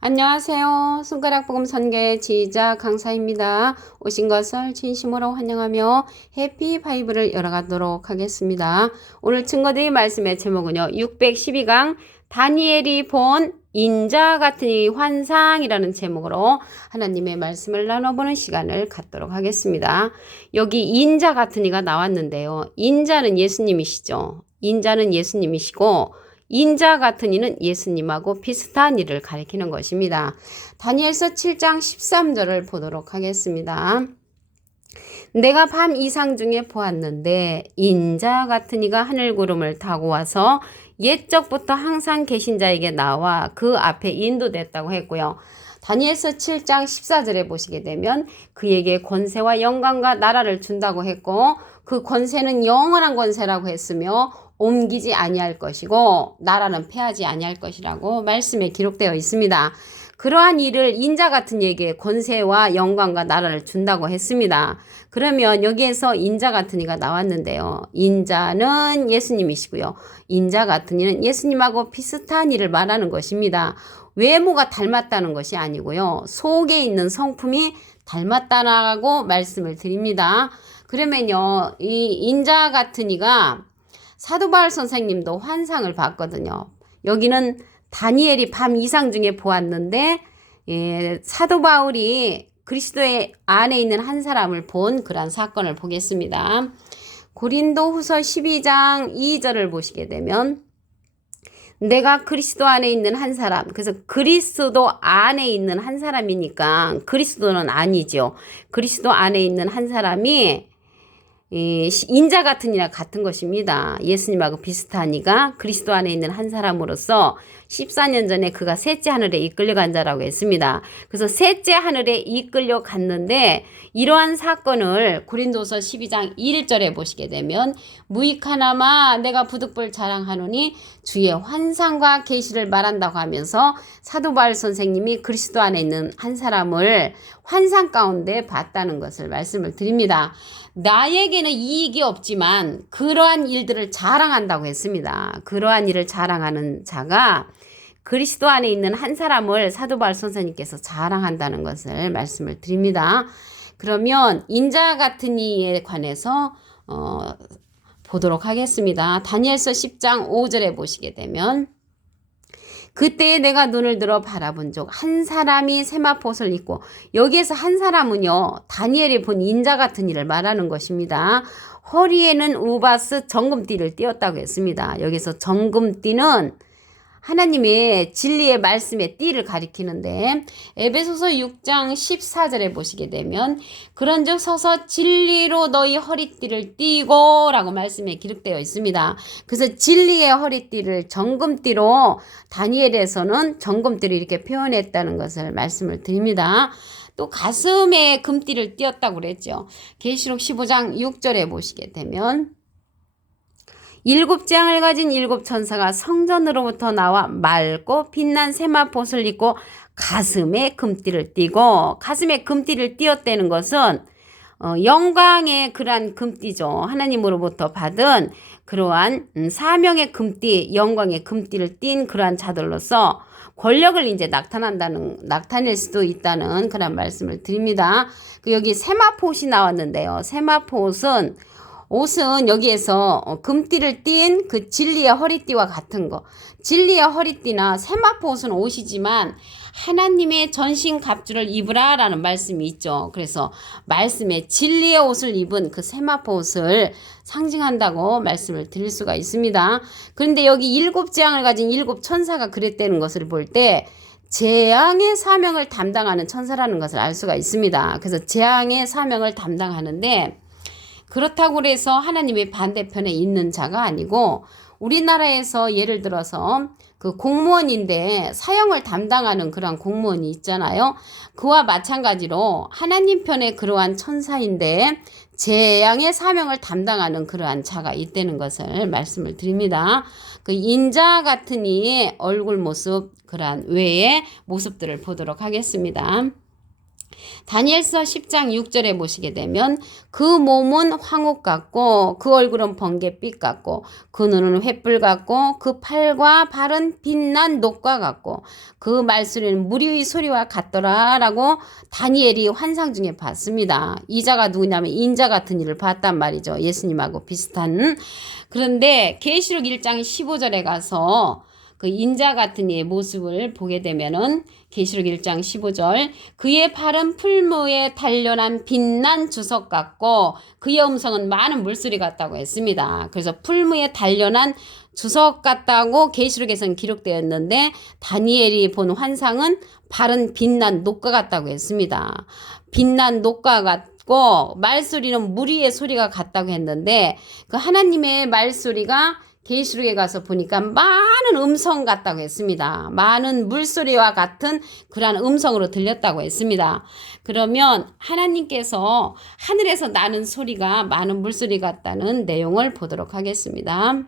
안녕하세요. 손가락 복음 선교의 지휘자 강사입니다. 오신 것을 진심으로 환영하며 해피 바이블을 열어가도록 하겠습니다. 오늘 증거드릴 말씀의 제목은요. 612강 다니엘이 본 인자 같은 이 환상이라는 제목으로 하나님의 말씀을 나눠보는 시간을 갖도록 하겠습니다. 여기 인자 같은 이가 나왔는데요. 인자는 예수님이시죠. 인자는 예수님이시고 인자 같은 이는 예수님하고 비슷한 일을 가리키는 것입니다. 다니엘서 7장 13절을 보도록 하겠습니다. 내가 밤 이상 중에 보았는데 인자 같은 이가 하늘구름을 타고 와서 옛적부터 항상 계신 자에게 나와 그 앞에 인도됐다고 했고요. 다니엘서 7장 14절에 보시게 되면 그에게 권세와 영광과 나라를 준다고 했고 그 권세는 영원한 권세라고 했으며 옮기지 아니할 것이고 나라는 패하지 아니할 것이라고 말씀에 기록되어 있습니다. 그러한 일을 인자 같은 이에게 권세와 영광과 나라를 준다고 했습니다. 그러면 여기에서 인자 같은 이가 나왔는데요. 인자는 예수님이시고요. 인자 같은 이는 예수님하고 비슷한 일을 말하는 것입니다. 외모가 닮았다는 것이 아니고요. 속에 있는 성품이 닮았다라고 말씀을 드립니다. 그러면요. 이 인자 같은 이가 사도 바울 선생님도 환상을 봤거든요. 여기는 다니엘이 밤 이상 중에 보았는데 사도 바울이 그리스도의 안에 있는 한 사람을 본 그런 사건을 보겠습니다. 고린도 후서 12장 2절을 보시게 되면 내가 그리스도 안에 있는 한 사람, 그래서 그리스도 안에 있는 한 사람이니까 그리스도는 아니죠. 그리스도 안에 있는 한 사람이 인자 같은 이나 같은 것입니다. 예수님하고 비슷한 이가 그리스도 안에 있는 한 사람으로서 14년 전에 그가 셋째 하늘에 이끌려간 자라고 했습니다. 그래서 셋째 하늘에 이끌려갔는데 이러한 사건을 고린도서 12장 1절에 보시게 되면 무익하나마 내가 부득불 자랑하노니 주의 환상과 계시를 말한다고 하면서 사도 바울 선생님이 그리스도 안에 있는 한 사람을 환상 가운데 봤다는 것을 말씀을 드립니다. 나에게는 이익이 없지만 그러한 일들을 자랑한다고 했습니다. 그러한 일을 자랑하는 자가 그리스도 안에 있는 한 사람을 사도 바울 선생님께서 자랑한다는 것을 말씀을 드립니다. 그러면 인자 같은 이에 관해서 보도록 하겠습니다. 다니엘서 10장 5절에 보시게 되면 그때에 내가 눈을 들어 바라본 적 한 사람이 세마포옷을 입고 여기에서 한 사람은요 다니엘이 본 인자 같은 이를 말하는 것입니다. 허리에는 우바스 정금띠를 띄었다고 했습니다. 여기서 정금띠는 하나님의 진리의 말씀의 띠를 가리키는데 에베소서 6장 14절에 보시게 되면 그런즉 서서 진리로 너희 허리띠를 띠고 라고 말씀에 기록되어 있습니다. 그래서 진리의 허리띠를 정금띠로 다니엘에서는 정금띠를 이렇게 표현했다는 것을 말씀을 드립니다. 또 가슴에 금띠를 띄었다고 그랬죠. 계시록 15장 6절에 보시게 되면 일곱 재앙을 가진 일곱 천사가 성전으로부터 나와 맑고 빛난 세마포옷을 입고 가슴에 금띠를 띠고 가슴에 금띠를 띄었다는 것은 영광의 그러한 금띠죠. 하나님으로부터 받은 그러한 사명의 금띠, 영광의 금띠를 띈 그러한 자들로서 권력을 이제 나타낼 수도 있다는 그런 말씀을 드립니다. 여기 세마포옷이 나왔는데요. 세마포옷은 옷은 여기에서 금띠를 띤 그 진리의 허리띠와 같은 거. 진리의 허리띠나 세마포옷은 옷이지만 하나님의 전신 갑주를 입으라 라는 말씀이 있죠. 그래서 말씀에 진리의 옷을 입은 그 세마포옷을 상징한다고 말씀을 드릴 수가 있습니다. 그런데 여기 일곱 재앙을 가진 일곱 천사가 그랬다는 것을 볼 때 재앙의 사명을 담당하는 천사라는 것을 알 수가 있습니다. 그래서 재앙의 사명을 담당하는데 그렇다고 해서 하나님의 반대편에 있는 자가 아니고 우리나라에서 예를 들어서 그 공무원인데 사형을 담당하는 그런 공무원이 있잖아요. 그와 마찬가지로 하나님 편에 그러한 천사인데 재앙의 사명을 담당하는 그러한 자가 있다는 것을 말씀을 드립니다. 그 인자 같은 이의 얼굴 모습 그러한 외의 모습들을 보도록 하겠습니다. 다니엘서 10장 6절에 보시게 되면 그 몸은 황옥 같고 그 얼굴은 번갯빛 같고 그 눈은 횃불 같고 그 팔과 발은 빛난 녹과 같고 그 말소리는 무리의 소리와 같더라 라고 다니엘이 환상 중에 봤습니다. 이 자가 누구냐면 인자 같은 일을 봤단 말이죠. 예수님하고 비슷한. 그런데 계시록 1장 15절에 가서 그 인자 같은 이의 모습을 보게 되면은 계시록 1장 15절 그의 팔은 풀무에 단련한 빛난 주석 같고 그의 음성은 많은 물소리 같다고 했습니다. 그래서 풀무에 단련한 주석 같다고 계시록에서는 기록되었는데 다니엘이 본 환상은 팔은 빛난 녹과 같다고 했습니다. 빛난 녹과 같고 말소리는 무리의 소리가 같다고 했는데 그 하나님의 말소리가 계시록에 가서 보니까 많은 음성 같다고 했습니다. 많은 물소리와 같은 그러한 음성으로 들렸다고 했습니다. 그러면 하나님께서 하늘에서 나는 소리가 많은 물소리 같다는 내용을 보도록 하겠습니다.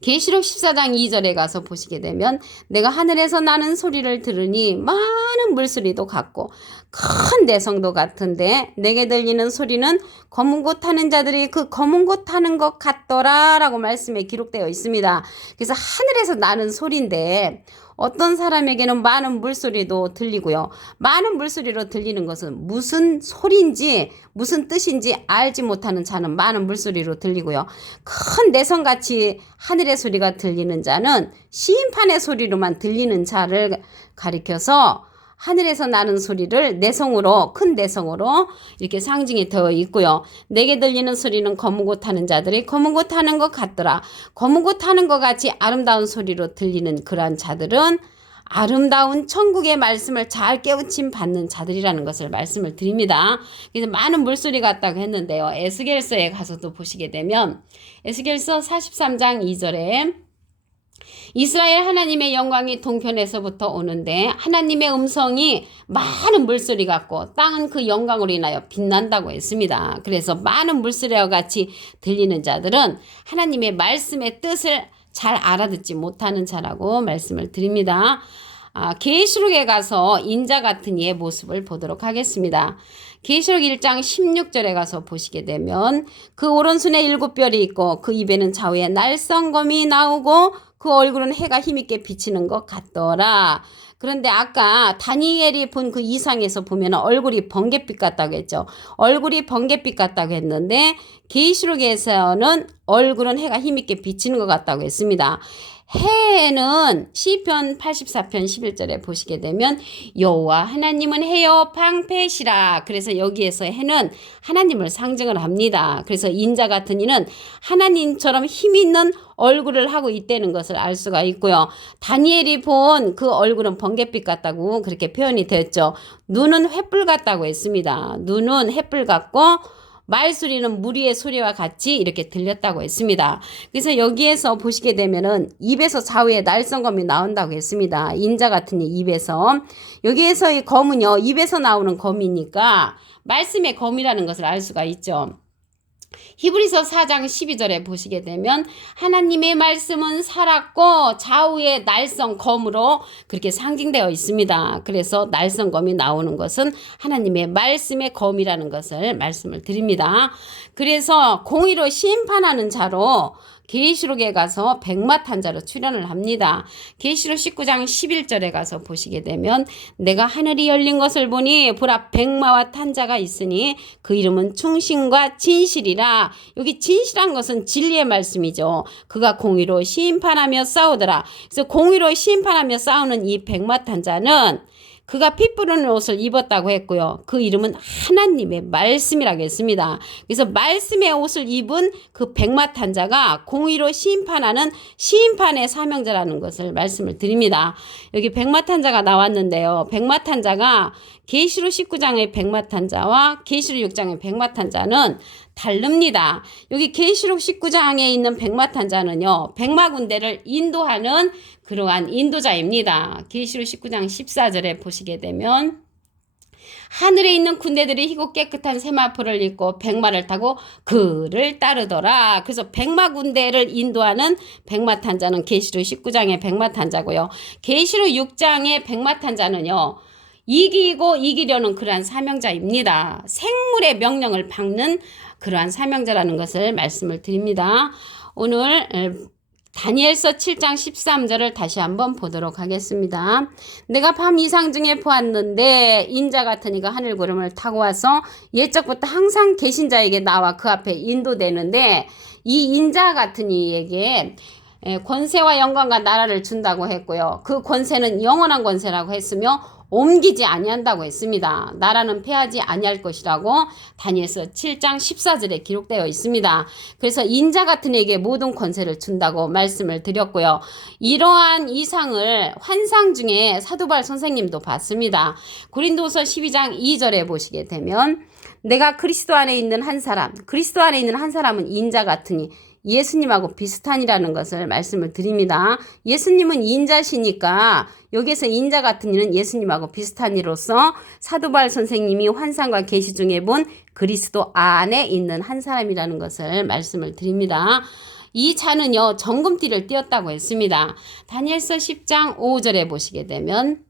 계시록 14장 2절에 가서 보시게 되면 내가 하늘에서 나는 소리를 들으니 많은 물소리도 같고 큰 대성도 같은데 내게 들리는 소리는 검은 곳 타는 자들이 그 검은 곳 타는 것 같더라 라고 말씀에 기록되어 있습니다. 그래서 하늘에서 나는 소리인데 어떤 사람에게는 많은 물소리도 들리고요. 많은 물소리로 들리는 것은 무슨 소리인지 무슨 뜻인지 알지 못하는 자는 많은 물소리로 들리고요. 큰 내성같이 하늘의 소리가 들리는 자는 심판의 소리로만 들리는 자를 가리켜서 하늘에서 나는 소리를 내성으로 큰 내성으로 이렇게 상징이 되어 있고요. 내게 들리는 소리는 검은 곳 타는 자들이 검은 곳 타는 것 같더라. 검은 곳 타는 것 같이 아름다운 소리로 들리는 그러한 자들은 아름다운 천국의 말씀을 잘 깨우침 받는 자들이라는 것을 말씀을 드립니다. 그래서 많은 물소리 같다고 했는데요. 에스겔서에 가서도 보시게 되면 에스겔서 43장 2절에 이스라엘 하나님의 영광이 동편에서부터 오는데 하나님의 음성이 많은 물소리 같고 땅은 그 영광으로 인하여 빛난다고 했습니다. 그래서 많은 물소리와 같이 들리는 자들은 하나님의 말씀의 뜻을 잘 알아듣지 못하는 자라고 말씀을 드립니다. 계시록에 가서 인자 같은 이의 모습을 보도록 하겠습니다. 계시록 1장 16절에 가서 보시게 되면 그 오른손에 7별이 있고 그 입에는 좌우에 날성검이 나오고 그 얼굴은 해가 힘있게 비치는 것 같더라. 그런데 아까 다니엘이 본 그 이상에서 보면 얼굴이 번갯빛 같다고 했죠. 얼굴이 번갯빛 같다고 했는데 계시록에서는 얼굴은 해가 힘있게 비치는 것 같다고 했습니다. 해는 시편 84편 11절에 보시게 되면 여호와 하나님은 해요 방패시라. 그래서 여기에서 해는 하나님을 상징을 합니다. 그래서 인자 같은 이는 하나님처럼 힘 있는 얼굴을 하고 있다는 것을 알 수가 있고요. 다니엘이 본 그 얼굴은 번갯빛 같다고 그렇게 표현이 됐죠. 눈은 횃불 같다고 했습니다. 눈은 횃불 같고 말소리는 무리의 소리와 같이 이렇게 들렸다고 했습니다. 그래서 여기에서 보시게 되면은 입에서 좌우에 날성검이 나온다고 했습니다. 인자 같은 입에서. 여기에서 이 검은요, 입에서 나오는 검이니까 말씀의 검이라는 것을 알 수가 있죠. 히브리서 4장 12절에 보시게 되면 하나님의 말씀은 살았고 좌우의 날성검으로 그렇게 상징되어 있습니다. 그래서 날성검이 나오는 것은 하나님의 말씀의 검이라는 것을 말씀을 드립니다. 그래서 공의로 심판하는 자로 계시록에 가서 백마탄자로 출현을 합니다. 계시록 19장 11절에 가서 보시게 되면 내가 하늘이 열린 것을 보니 보라 백마와 탄자가 있으니 그 이름은 충신과 진실이라. 여기 진실한 것은 진리의 말씀이죠. 그가 공의로 심판하며 싸우더라. 그래서 공의로 심판하며 싸우는 이 백마탄자는 그가 피 뿌리는 옷을 입었다고 했고요. 그 이름은 하나님의 말씀이라고 했습니다. 그래서 말씀의 옷을 입은 그 백마탄자가 공의로 심판하는 심판의 사명자라는 것을 말씀을 드립니다. 여기 백마탄자가 나왔는데요. 백마탄자가 계시록 19장의 백마탄자와 계시록 6장의 백마탄자는 다릅니다. 여기 계시록 19장에 있는 백마탄자는요. 백마군대를 인도하는 그러한 인도자입니다. 계시록 19장 14절에 보시게 되면 하늘에 있는 군대들이 희고 깨끗한 세마포를 입고 백마를 타고 그를 따르더라. 그래서 백마 군대를 인도하는 백마탄자는 계시록 19장의 백마탄자고요. 계시록 6장의 백마탄자는요. 이기고 이기려는 그러한 사명자입니다. 생물의 명령을 받는 그러한 사명자라는 것을 말씀을 드립니다. 오늘 다니엘서 7장 13절을 다시 한번 보도록 하겠습니다. 내가 밤 이상 중에 보았는데 인자 같은 이가 하늘 구름을 타고 와서 옛적부터 항상 계신 자에게 나와 그 앞에 인도되는데, 이 인자 같은 이에게 권세와 영광과 나라를 준다고 했고요. 그 권세는 영원한 권세라고 했으며 옮기지 아니한다고 했습니다. 나라는 패하지 아니할 것이라고 다니엘서 7장 14절에 기록되어 있습니다. 그래서 인자 같은 이에게 모든 권세를 준다고 말씀을 드렸고요. 이러한 이상을 환상 중에 사도 바울 선생님도 봤습니다. 고린도서 12장 2절에 보시게 되면 내가 그리스도 안에 있는 한 사람, 그리스도 안에 있는 한 사람은 인자 같으니 예수님하고 비슷하니라는 것을 말씀을 드립니다. 예수님은 인자시니까 여기에서 인자 같은 이는 예수님하고 비슷한 이로서 사도 바울 선생님이 환상과 계시 중에 본 그리스도 안에 있는 한 사람이라는 것을 말씀을 드립니다. 이 자는요 정금띠를 띄었다고 했습니다. 다니엘서 10장 5절에 보시게 되면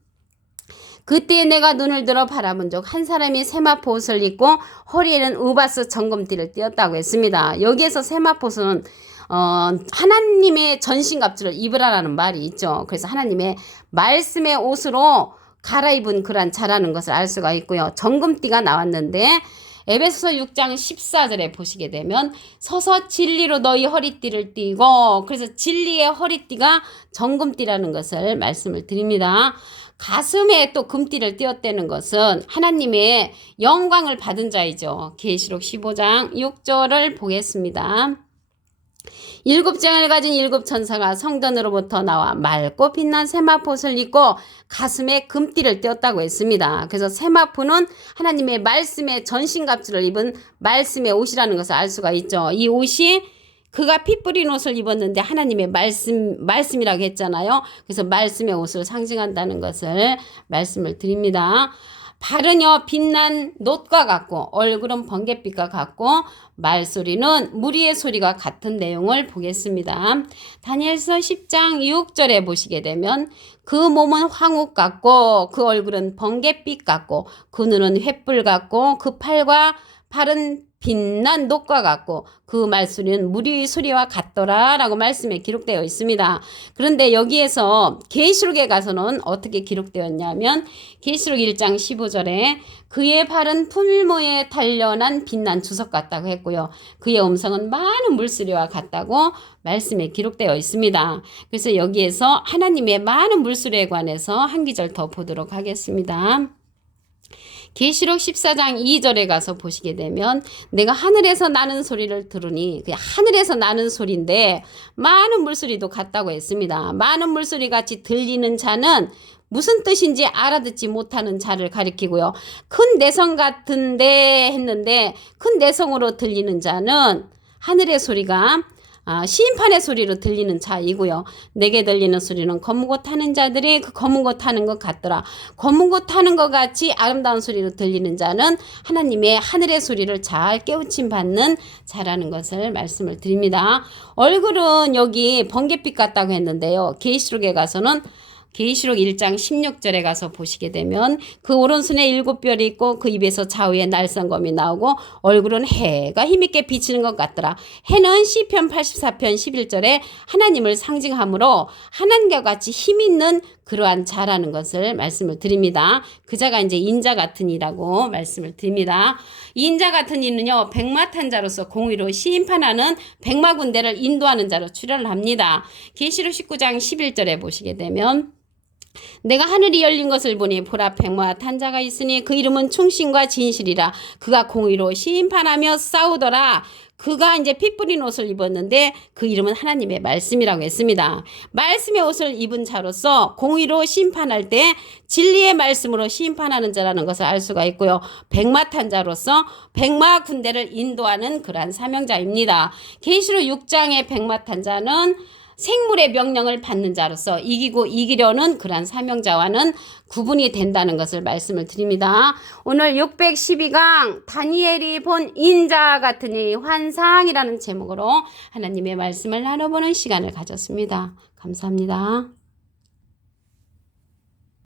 그때 내가 눈을 들어 바라본 적 한 사람이 세마포 옷을 입고 허리에는 우바스 정금띠를 띄었다고 했습니다. 여기에서 세마포는 하나님의 전신갑주를 입으라라는 말이 있죠. 그래서 하나님의 말씀의 옷으로 갈아입은 그러한 자라는 것을 알 수가 있고요. 정금띠가 나왔는데 에베소서 6장 14절에 보시게 되면 서서 진리로 너희 허리띠를 띠고, 그래서 진리의 허리띠가 정금띠라는 것을 말씀을 드립니다. 가슴에 또 금띠를 띄었다는 것은 하나님의 영광을 받은 자이죠. 계시록 15장 6절을 보겠습니다. 7쟁을 가진 7천사가 성전으로부터 나와 맑고 빛난 세마포옷을 입고 가슴에 금띠를 띄었다고 했습니다. 그래서 세마포는 하나님의 말씀의 전신갑주를 입은 말씀의 옷이라는 것을 알 수가 있죠. 이 옷이 그가 피 뿌린 옷을 입었는데 하나님의 말씀이라고 했잖아요. 그래서 말씀의 옷을 상징한다는 것을 말씀을 드립니다. 발은요 빛난 놋과 같고 얼굴은 번갯빛과 같고 말소리는 무리의 소리가 같은 내용을 보겠습니다. 다니엘서 10장 6절에 보시게 되면 그 몸은 황옥 같고 그 얼굴은 번갯빛 같고 그 눈은 횃불 같고 그 팔과 발은 빛난 놋과 같고 그 말소리는 무리의 소리와 같더라 라고 말씀에 기록되어 있습니다. 그런데 여기에서 계시록에 가서는 어떻게 기록되었냐면 계시록 1장 15절에 그의 발은 풀무에 단련한 빛난 주석 같다고 했고요. 그의 음성은 많은 물소리와 같다고 말씀에 기록되어 있습니다. 그래서 여기에서 하나님의 많은 물소리에 관해서 한 기절 더 보도록 하겠습니다. 계시록 14장 2절에 가서 보시게 되면 내가 하늘에서 나는 소리를 들으니, 하늘에서 나는 소리인데 많은 물소리도 같다고 했습니다. 많은 물소리 같이 들리는 자는 무슨 뜻인지 알아듣지 못하는 자를 가리키고요. 큰 내성 같은데 했는데 큰 내성으로 들리는 자는 하늘의 소리가 시인판의 소리로 들리는 자이고요. 내게 들리는 소리는 검은 것 타는 자들이 그 검은 것 타는 것 같더라. 검은 것 타는 것 같이 아름다운 소리로 들리는 자는 하나님의 하늘의 소리를 잘 깨우침 받는 자라는 것을 말씀을 드립니다. 얼굴은 여기 번갯빛 같다고 했는데요. 계시록에 가서는 계시록 1장 16절에 가서 보시게 되면 그 오른손에 7별이 있고 그 입에서 좌우에 날성검이 나오고 얼굴은 해가 힘있게 비치는 것 같더라. 해는 시편 84편 11절에 하나님을 상징하므로 하나님과 같이 힘있는 그러한 자라는 것을 말씀을 드립니다. 그 자가 이제 인자 같은 이라고 말씀을 드립니다. 이 인자 같은 이는요 백마탄 자로서 공의로 시인판하는 백마 군대를 인도하는 자로 출현을 합니다. 계시록 19장 11절에 보시게 되면 내가 하늘이 열린 것을 보니 보라 백마 탄 자가 있으니 그 이름은 충신과 진실이라. 그가 공의로 시인판하며 싸우더라. 그가 이제 피 뿌린 옷을 입었는데 그 이름은 하나님의 말씀이라고 했습니다. 말씀의 옷을 입은 자로서 공의로 심판할 때 진리의 말씀으로 심판하는 자라는 것을 알 수가 있고요. 백마 탄 자로서 백마 군대를 인도하는 그러한 사명자입니다. 계시록 6장의 백마 탄 자는 생물의 명령을 받는 자로서 이기고 이기려는 그러한 사명자와는 구분이 된다는 것을 말씀을 드립니다. 오늘 612강 다니엘이 본 인자 같은 이 환상이라는 제목으로 하나님의 말씀을 나눠보는 시간을 가졌습니다. 감사합니다.